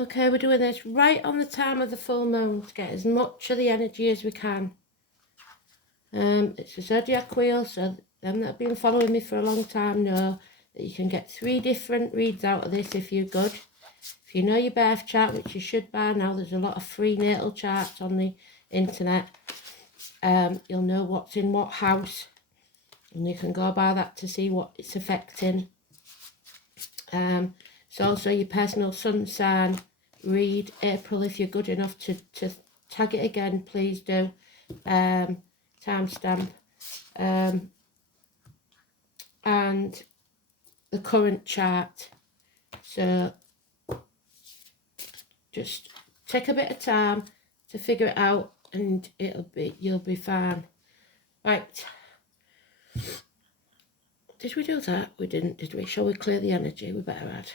Okay, we're doing this right on the time of the full moon to get as much of the energy as we can. It's a zodiac wheel, so them that have been following me for a long time know that you can get 3 different reads out of this if you're good. If you know your birth chart, which you should by now, there's a lot of free natal charts on the internet. You'll know what's in what house, and you can go by that to see what it's affecting. It's also your personal sun sign read. April, if you're good enough to tag it again, please do. Timestamp. And the current chart. So just take a bit of time to figure it out, and you'll be fine. Right. Did we do that? We didn't, did we? Shall we clear the energy? We better add.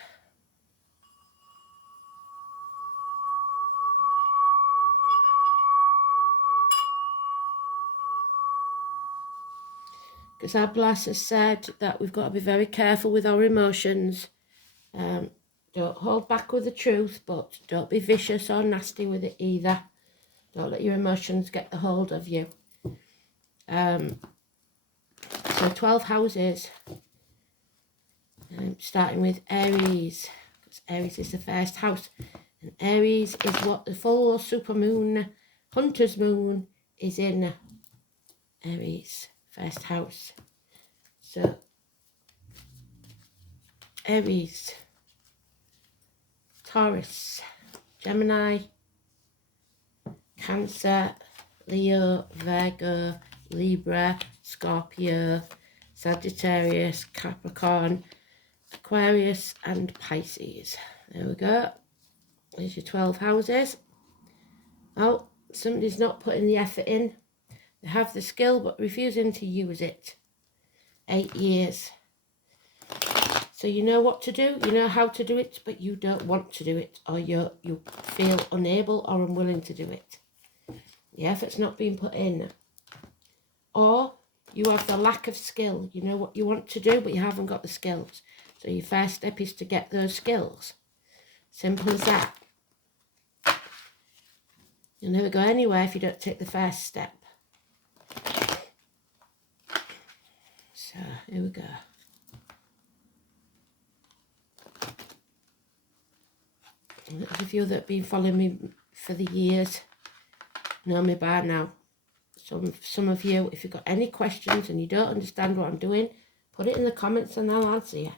Because our Blas has said that we've got to be very careful with our emotions. Don't hold back with the truth, but don't be vicious or nasty with it either. Don't let your emotions get the hold of you. So 12 houses, starting with Aries, because Aries is the first house, and Aries is what the full supermoon, hunter's moon, is in Aries, first house. So Aries, Taurus, Gemini, Cancer, Leo, Virgo, Libra, Scorpio, Sagittarius, Capricorn, Aquarius and Pisces. There we go. There's your 12 houses. Oh, somebody's not putting the effort in. They have the skill but refusing to use it. 8 years. So you know what to do, you know how to do it, but you don't want to do it, or you feel unable or unwilling to do it. The effort's not being put in. Or you have the lack of skill. You know what you want to do, but you haven't got the skills. So your first step is to get those skills. Simple as that. You'll never go anywhere if you don't take the first step. So here we go. Those of you that have been following me for the years know me by now. Some of you, if you've got any questions and you don't understand what I'm doing, put it in the comments and I'll answer you.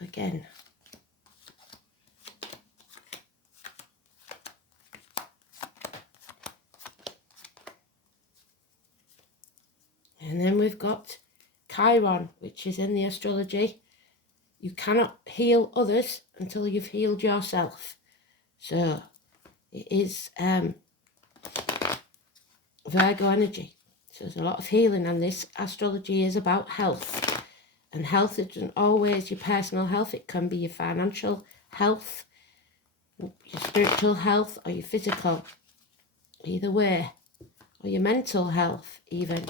Again. And then we've got Chiron, which is in the astrology. You cannot heal others until you've healed yourself. So it is Virgo energy. So there's a lot of healing, and this astrology is about health. And health isn't always your personal health. It can be your financial health, your spiritual health, or your physical. Either way. Or your mental health even.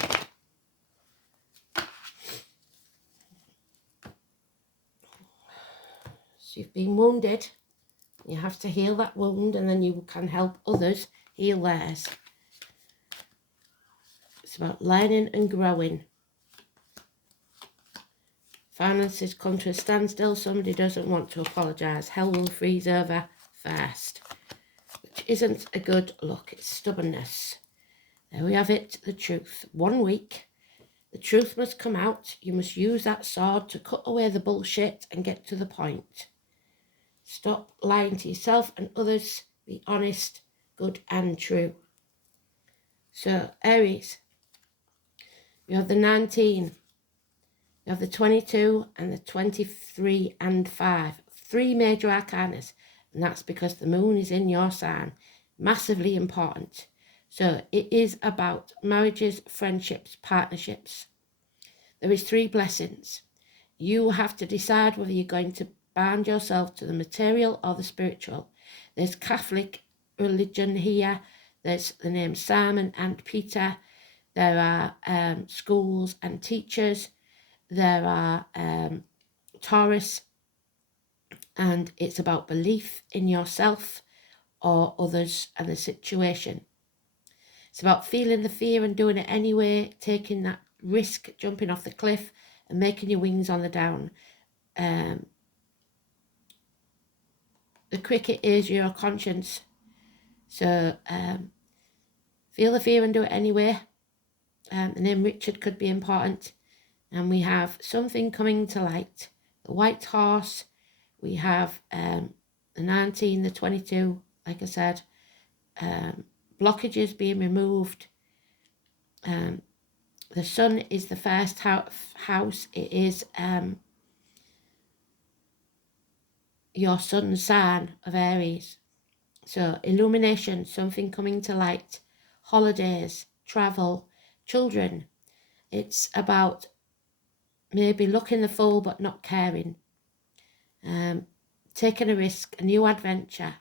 So you've been wounded. You have to heal that wound, and then you can help others heal theirs. It's about learning and growing. Finances come to a standstill. Somebody doesn't want to apologise. Hell will freeze over first. Which isn't a good look. It's stubbornness. There we have it. The truth. 1 week. The truth must come out. You must use that sword to cut away the bullshit and get to the point. Stop lying to yourself and others. Be honest, good and true. So, Aries. You have the 19. You have the 22 and the 23 and 5. 3 major arcanas. And that's because the moon is in your sign. Massively important. So it is about marriages, friendships, partnerships. There is 3 blessings. You have to decide whether you're going to bind yourself to the material or the spiritual. There's Catholic religion here. There's the names Simon and Peter. There are schools and teachers. There are Taurus, and it's about belief in yourself or others and the situation. It's about feeling the fear and doing it anyway, taking that risk, jumping off the cliff and making your wings on the down. The cricket is your conscience. So feel the fear and do it anyway. The name Richard could be important. And we have something coming to light. The white horse. We have the 19, the 22, like I said. Blockages being removed. The sun is the first house. It is your sun sign of Aries. So illumination, something coming to light, holidays, travel, children. It's about maybe looking the fool but not caring. Taking a risk, a new adventure.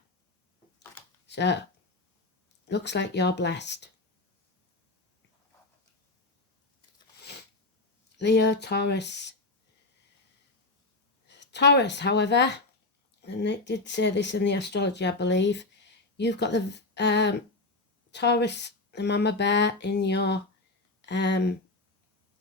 So looks like you're blessed. Leo, Taurus. Taurus, however, and it did say this in the astrology, I believe, you've got the Taurus, the mama bear in your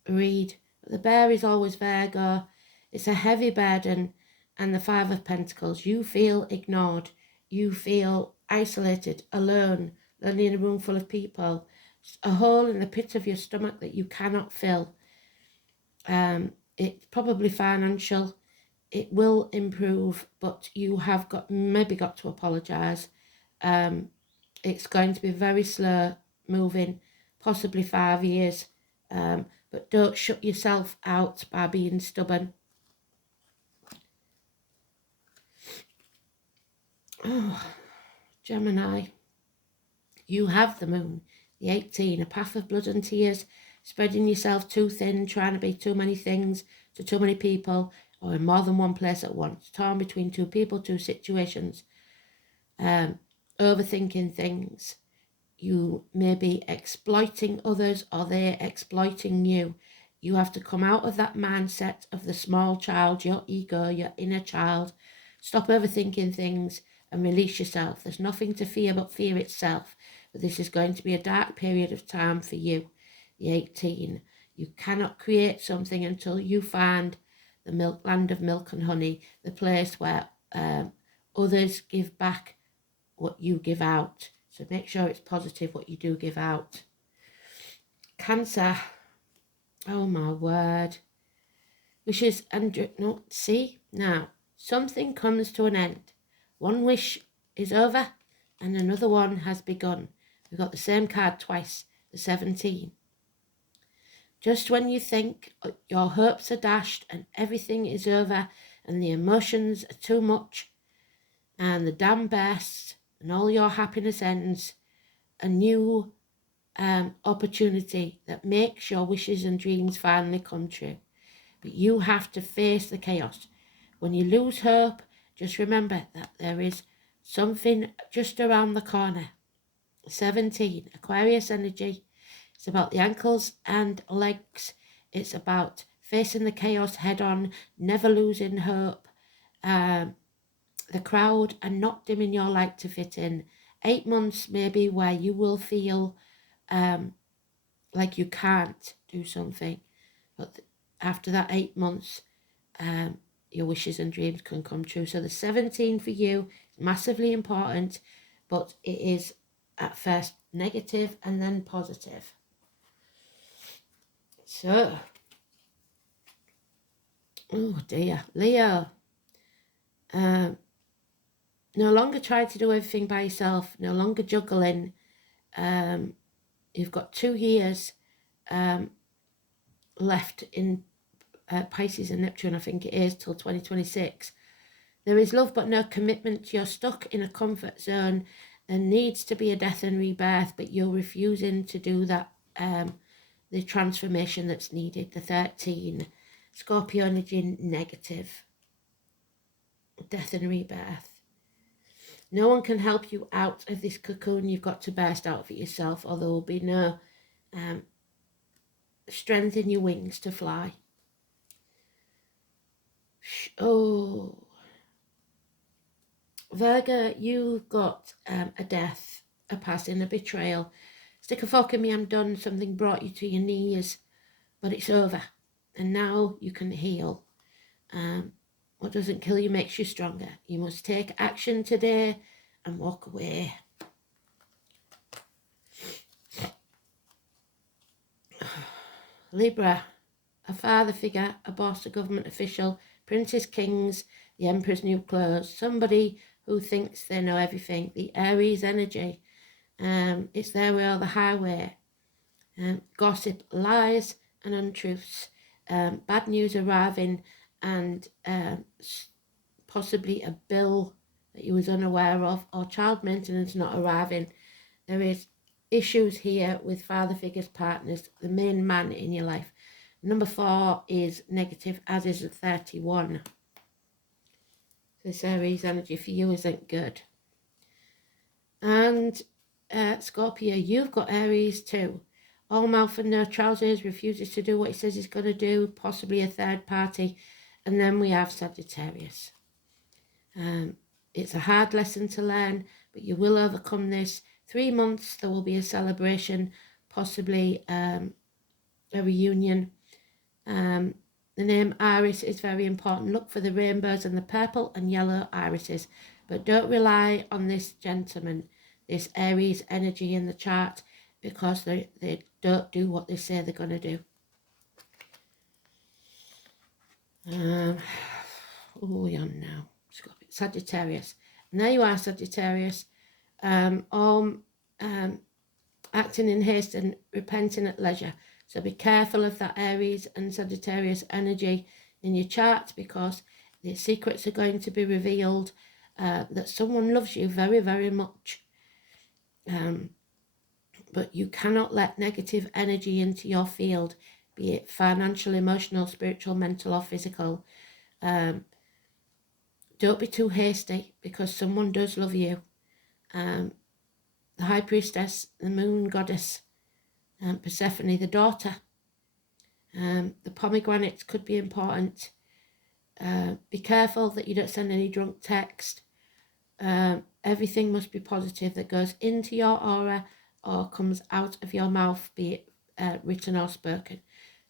read. The bear is always Virgo. It's a heavy burden, and the Five of Pentacles. You feel ignored. You feel isolated, alone, lonely in a room full of people. A hole in the pit of your stomach that you cannot fill. It's probably financial. It will improve, but you have maybe got to apologise. It's going to be very slow moving, possibly 5 years. But don't shut yourself out by being stubborn. Oh, Gemini, you have the moon, the 18, a path of blood and tears, spreading yourself too thin, trying to be too many things to too many people, or in more than one place at once, torn between two people, two situations, overthinking things. You may be exploiting others or they're exploiting you. You have to come out of that mindset of the small child, your ego, your inner child. Stop overthinking things and release yourself. There's nothing to fear but fear itself. But this is going to be a dark period of time for you, the 18. You cannot create something until you find the land of milk and honey, the place where others give back what you give out. So make sure it's positive what you do give out. Cancer. Oh my word. Wishes and no, see now something comes to an end. One wish is over and another one has begun. We've got the same card twice, the 17. Just when you think your hopes are dashed and everything is over and the emotions are too much and the dam bursts and all your happiness ends, a new opportunity that makes your wishes and dreams finally come true. But you have to face the chaos. When you lose hope, just remember that there is something just around the corner. 17, Aquarius energy. It's about the ankles and legs. It's about facing the chaos head on, never losing hope. The crowd and not dimming your light to fit in. 8 months maybe where you will feel like you can't do something, but after that 8 months your wishes and dreams can come true. So the 17 for you is massively important, but it is at first negative and then positive. So oh dear, Leo, no longer try to do everything by yourself, no longer juggling. You've got 2 years left in Pisces and Neptune, I think it is, till 2026. There is love but no commitment. You're stuck in a comfort zone. There needs to be a death and rebirth, but you're refusing to do that, the transformation that's needed. The 13, Scorpio energy negative, death and rebirth. No one can help you out of this cocoon. You've got to burst out of it yourself, or there will be no strength in your wings to fly. Oh, Virgo, you've got a death, a passing, a betrayal. Stick a fork in me, I'm done. Something brought you to your knees, but it's over. And now you can heal. What doesn't kill you makes you stronger. You must take action today and walk away. Libra, a father figure, a boss, a government official, princes, kings, the emperor's new clothes, somebody who thinks they know everything. The Aries energy, it's there with all the highway, gossip, lies and untruths, bad news arriving, and possibly a bill that you was unaware of, or child maintenance not arriving. There is issues here with father figures, partners, the main man in your life. Number 4 is negative, as is a 31. This Aries energy for you isn't good. And Scorpio, you've got Aries too. All mouth and no trousers, refuses to do what he says he's going to do, possibly a third party. And then we have Sagittarius. It's a hard lesson to learn, but you will overcome this. 3 months, there will be a celebration, possibly a reunion. The name Iris is very important. Look for the rainbows and the purple and yellow irises. But don't rely on this gentleman, this Aries energy in the chart, because they don't do what they say they're going to do. Oh, you're on now. Sagittarius. And there you are, Sagittarius. All acting in haste and repenting at leisure. So be careful of that Aries and Sagittarius energy in your chart, because the secrets are going to be revealed, that someone loves you very, very much. But you cannot let negative energy into your field, be it financial, emotional, spiritual, mental or physical. Don't be too hasty, because someone does love you. The High Priestess, the Moon Goddess, Persephone, the daughter. The pomegranates could be important. Be careful that you don't send any drunk text. Everything must be positive that goes into your aura or comes out of your mouth, be it written or spoken.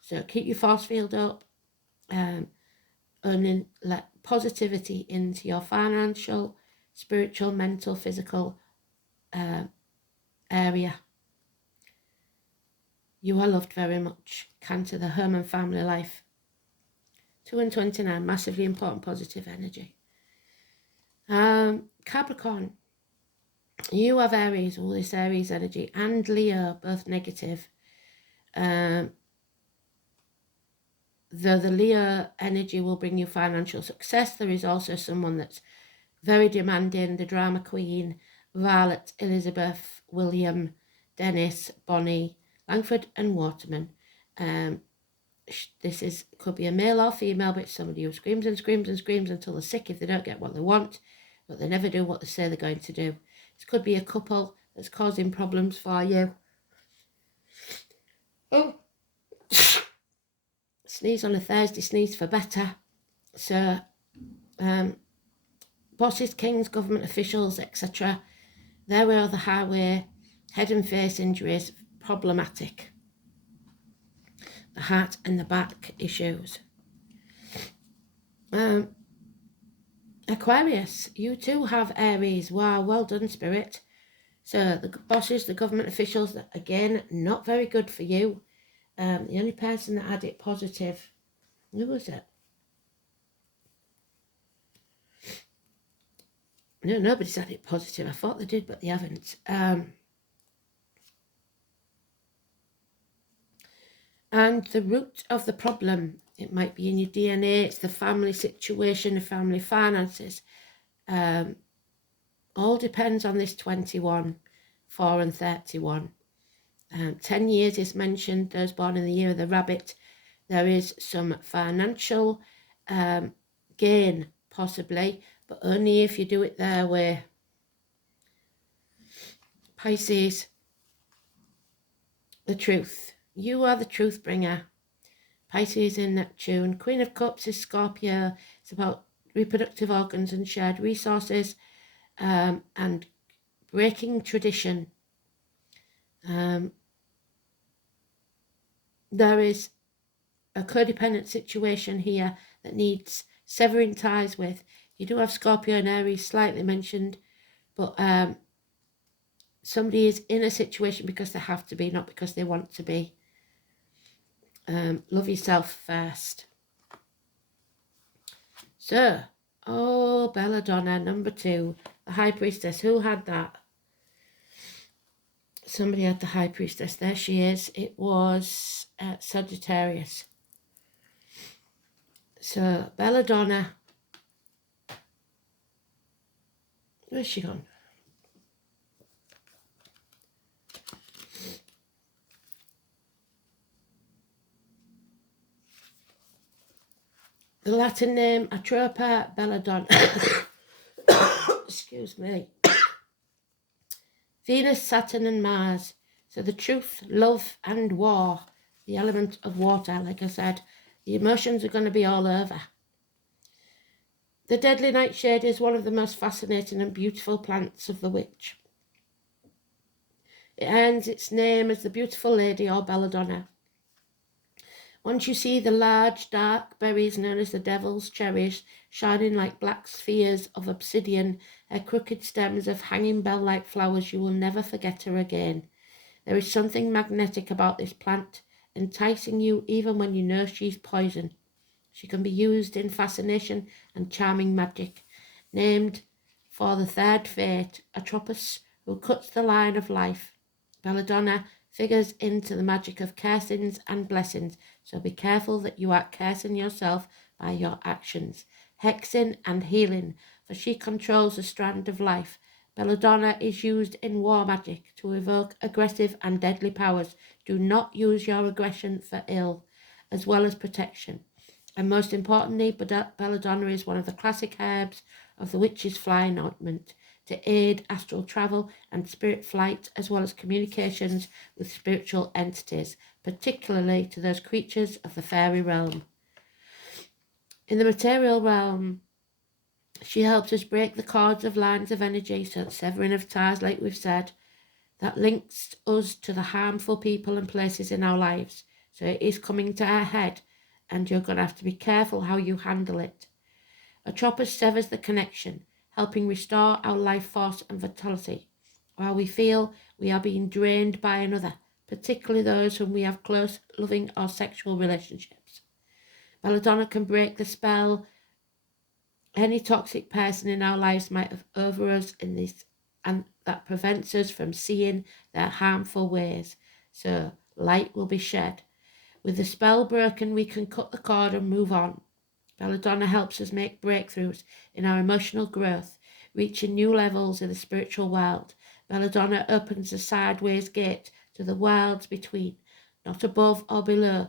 So keep your force field up, and then let positivity into your financial, spiritual, mental, physical area. You are loved very much. Cancer, the home and family life. 2 and 29, massively important positive energy. Capricorn, you have Aries, all this Aries energy, and Leo, both negative. Though the Leo energy will bring you financial success, there is also someone that's very demanding, the drama queen, Violet, Elizabeth, William, Dennis, Bonnie, Langford and Waterman. This could be a male or female, but it's somebody who screams and screams and screams until they're sick if they don't get what they want, but they never do what they say they're going to do. This could be a couple that's causing problems for you. Oh, sneeze on a Thursday, sneeze for better. So, bosses, kings, government officials, etc. There we are, the highway, head and face injuries, problematic. The heart and the back issues. Aquarius, you too have Aries. Wow, well done, Spirit. So the bosses, the government officials, again, not very good for you. The only person that had it positive, who was it? No, nobody's had it positive. I thought they did, but they haven't. And the root of the problem, it might be in your DNA, it's the family situation, the family finances. All depends on this 21, 4 and 31. 10 years is mentioned, those born in the year of the rabbit. There is some financial gain, possibly, but only if you do it their way. Pisces, the truth. You are the truth bringer. Pisces in Neptune. Queen of Cups is Scorpio. It's about reproductive organs and shared resources, and breaking tradition. There is a codependent situation here that needs severing ties with. You do have Scorpio and Aries slightly mentioned, but somebody is in a situation because they have to be, not because they want to be. Love yourself first. So, Belladonna, number 2, the High Priestess. Who had that? Somebody had the High Priestess. There she is. It was Sagittarius. So, Belladonna. Where's she gone? The Latin name, Atropa Belladonna. Excuse me. Venus, Saturn and Mars. So the truth, love and war. The element of water, like I said. The emotions are going to be all over. The deadly nightshade is one of the most fascinating and beautiful plants of the witch. It earns its name as the beautiful lady or belladonna. Once you see the large, dark berries known as the devil's cherries, shining like black spheres of obsidian, her crooked stems of hanging bell-like flowers, you will never forget her again. There is something magnetic about this plant, enticing you even when you know she's poison. She can be used in fascination and charming magic. Named for the third fate, Atropos, who cuts the line of life. Belladonna figures into the magic of cursings and blessings, so be careful that you aren't cursing yourself by your actions. Hexing and healing, for she controls a strand of life. Belladonna is used in war magic to evoke aggressive and deadly powers. Do not use your aggression for ill, as well as protection. And most importantly, belladonna is one of the classic herbs of the witch's flying ointment to aid astral travel and spirit flight, as well as communications with spiritual entities, particularly to those creatures of the fairy realm. In the material realm, she helps us break the cords of lines of energy, so severing of ties, like we've said, that links us to the harmful people and places in our lives. So it is coming to our head, and you're going to have to be careful how you handle it. Atropos severs the connection, helping restore our life force and vitality, while we feel we are being drained by another, particularly those whom we have close, loving or sexual relationships. Belladonna can break the spell any toxic person in our lives might have over us in this, and that prevents us from seeing their harmful ways. So light will be shed. With the spell broken, we can cut the cord and move on. Belladonna helps us make breakthroughs in our emotional growth, reaching new levels in the spiritual world. Belladonna opens a sideways gate to the worlds between, not above or below,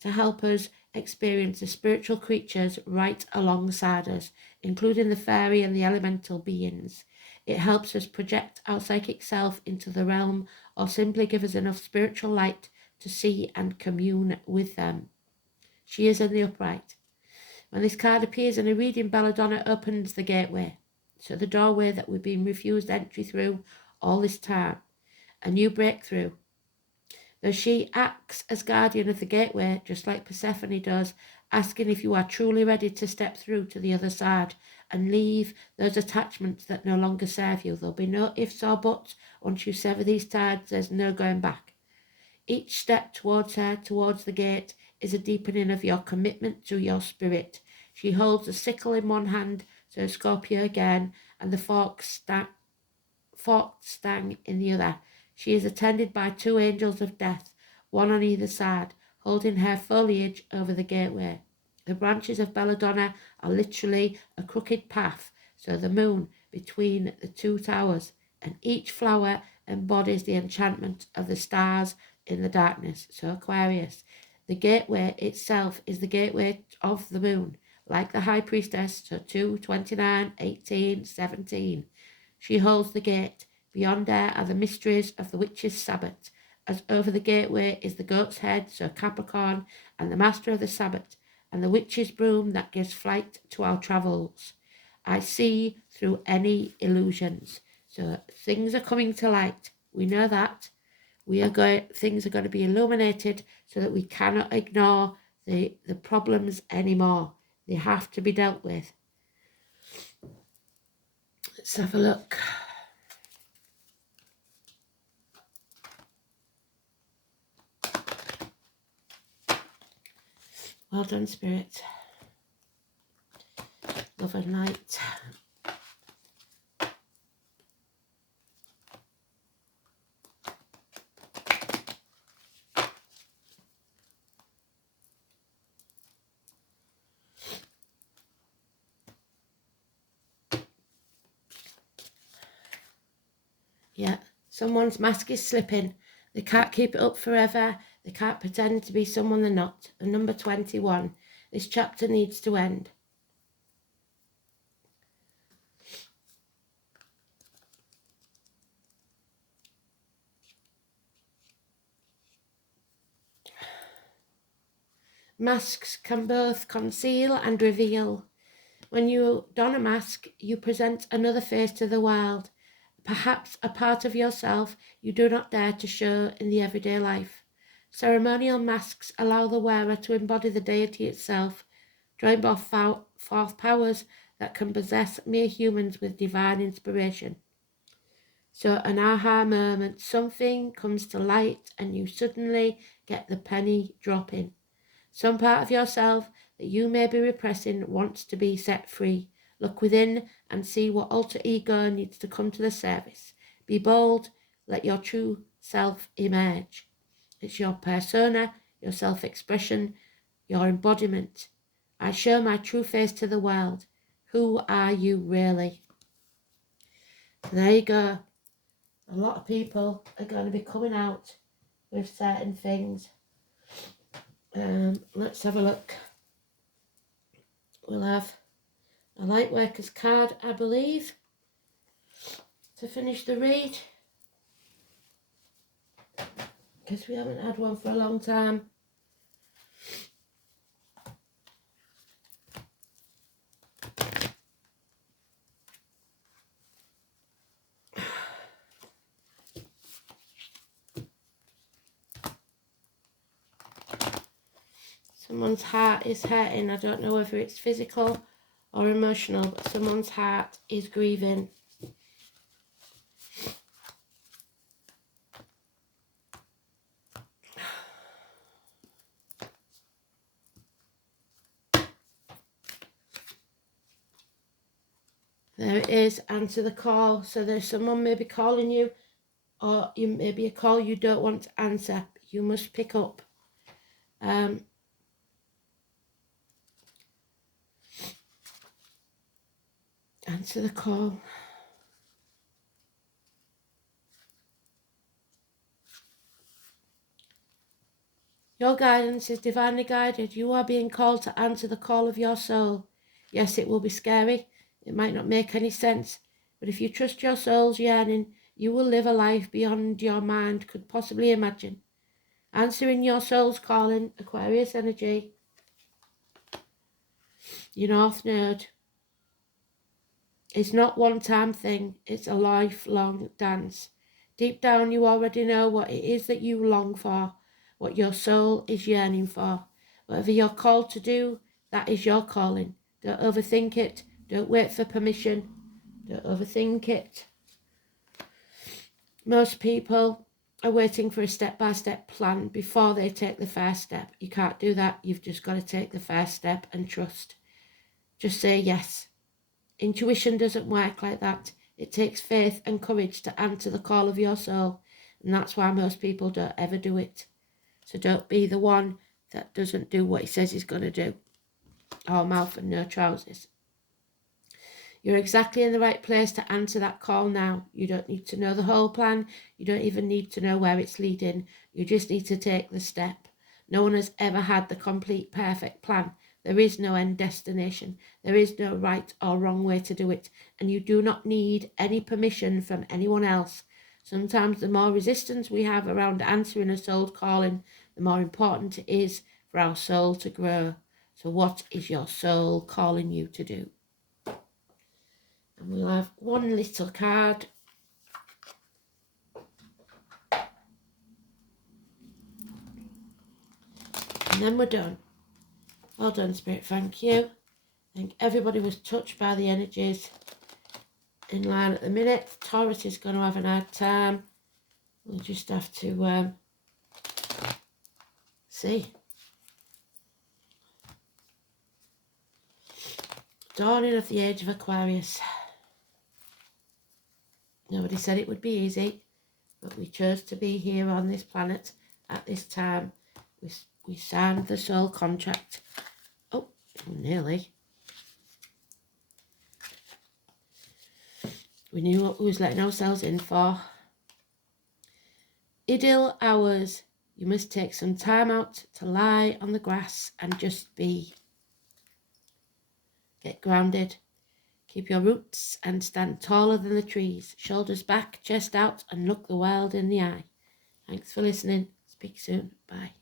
to help us experience the spiritual creatures right alongside us, including the fairy and the elemental beings. It helps us project our psychic self into the realm, or simply give us enough spiritual light to see and commune with them. She is in the upright. When this card appears in a reading, Belladonna opens the gateway, so the doorway that we've been refused entry through all this time. A new breakthrough. Though she acts as guardian of the gateway, just like Persephone does, asking if you are truly ready to step through to the other side and leave those attachments that no longer serve you. There'll be no ifs or buts. Once you sever these ties, there's no going back. Each step towards her, towards the gate, is a deepening of your commitment to your spirit. She holds the sickle in one hand, so Scorpio again, and the forked stang in the other. She is attended by 2 angels of death, one on either side, holding her foliage over the gateway. The branches of Belladonna are literally a crooked path, so the moon between the 2 towers, and each flower embodies the enchantment of the stars in the darkness, so Aquarius. The gateway itself is the gateway of the moon, like the High Priestess, so 2, 29, 18, 17. She holds the gate. Beyond her are the mysteries of the witch's Sabbath, as over the gateway is the goat's head, so Capricorn, and the master of the Sabbath, and the witch's broom that gives flight to our travels. I see through any illusions. So things are coming to light. We know that. Things are going to be illuminated so that we cannot ignore the problems anymore. They have to be dealt with. Let's have a look. Well done, Spirit. Love and light. Yeah, someone's mask is slipping. They can't keep it up forever. They can't pretend to be someone they're not. And number 21, this chapter needs to end. Masks can both conceal and reveal. When you don a mask, you present another face to the world, perhaps a part of yourself you do not dare to show in the everyday life. Ceremonial masks allow the wearer to embody the deity itself, drawing forth powers that can possess mere humans with divine inspiration. So an aha moment, something comes to light and you suddenly get the penny dropping. Some part of yourself that you may be repressing wants to be set free. Look within and see what alter ego needs to come to the surface. Be bold, let your true self emerge. It's your persona, your self-expression, your embodiment. I show my true face to the world. Who are you really? So there you go. A lot of people are going to be coming out with certain things. Let's have a look. We'll have a light worker's card, I believe, to finish the read, because we haven't had one for a long time. Someone's heart is hurting. I don't know whether it's physical or emotional, but someone's heart is grieving. There it is, answer the call. So there's someone maybe calling you, or you maybe a call you don't want to answer. You must pick up. Answer the call. Your guidance is divinely guided. You are being called to answer the call of your soul. Yes, it will be scary. It might not make any sense. But if you trust your soul's yearning, you will live a life beyond your mind could possibly imagine. Answering your soul's calling, Aquarius energy. Your North Node. It's not one-time thing. It's a lifelong dance. Deep down, you already know what it is that you long for, what your soul is yearning for. Whatever you're called to do, that is your calling. Don't overthink it. Don't wait for permission. Don't overthink it. Most people are waiting for a step-by-step plan before they take the first step. You can't do that. You've just got to take the first step and trust. Just say yes. Intuition doesn't work like that. It takes faith and courage to answer the call of your soul, and that's why most people don't ever do it. So don't be the one that doesn't do what he says he's going to do. All mouth and no trousers. You're exactly in the right place to answer that call now. You don't need to know the whole plan. You don't even need to know where it's leading. You just need to take the step. No one has ever had the complete perfect plan. There is no end destination. There is no right or wrong way to do it. And you do not need any permission from anyone else. Sometimes the more resistance we have around answering a soul calling, the more important it is for our soul to grow. So what is your soul calling you to do? And we'll have one little card. And then we're done. Well done, Spirit, thank you. I think everybody was touched by the energies in line at the minute. Taurus is going to have an hard time. We'll just have to see. Dawning of the age of Aquarius. Nobody said it would be easy, but we chose to be here on this planet at this time. We signed the soul contract. Oh, nearly. We knew what we was letting ourselves in for. Idle hours. You must take some time out to lie on the grass and just be. Get grounded. Keep your roots and stand taller than the trees. Shoulders back, chest out, and look the world in the eye. Thanks for listening. Speak soon. Bye.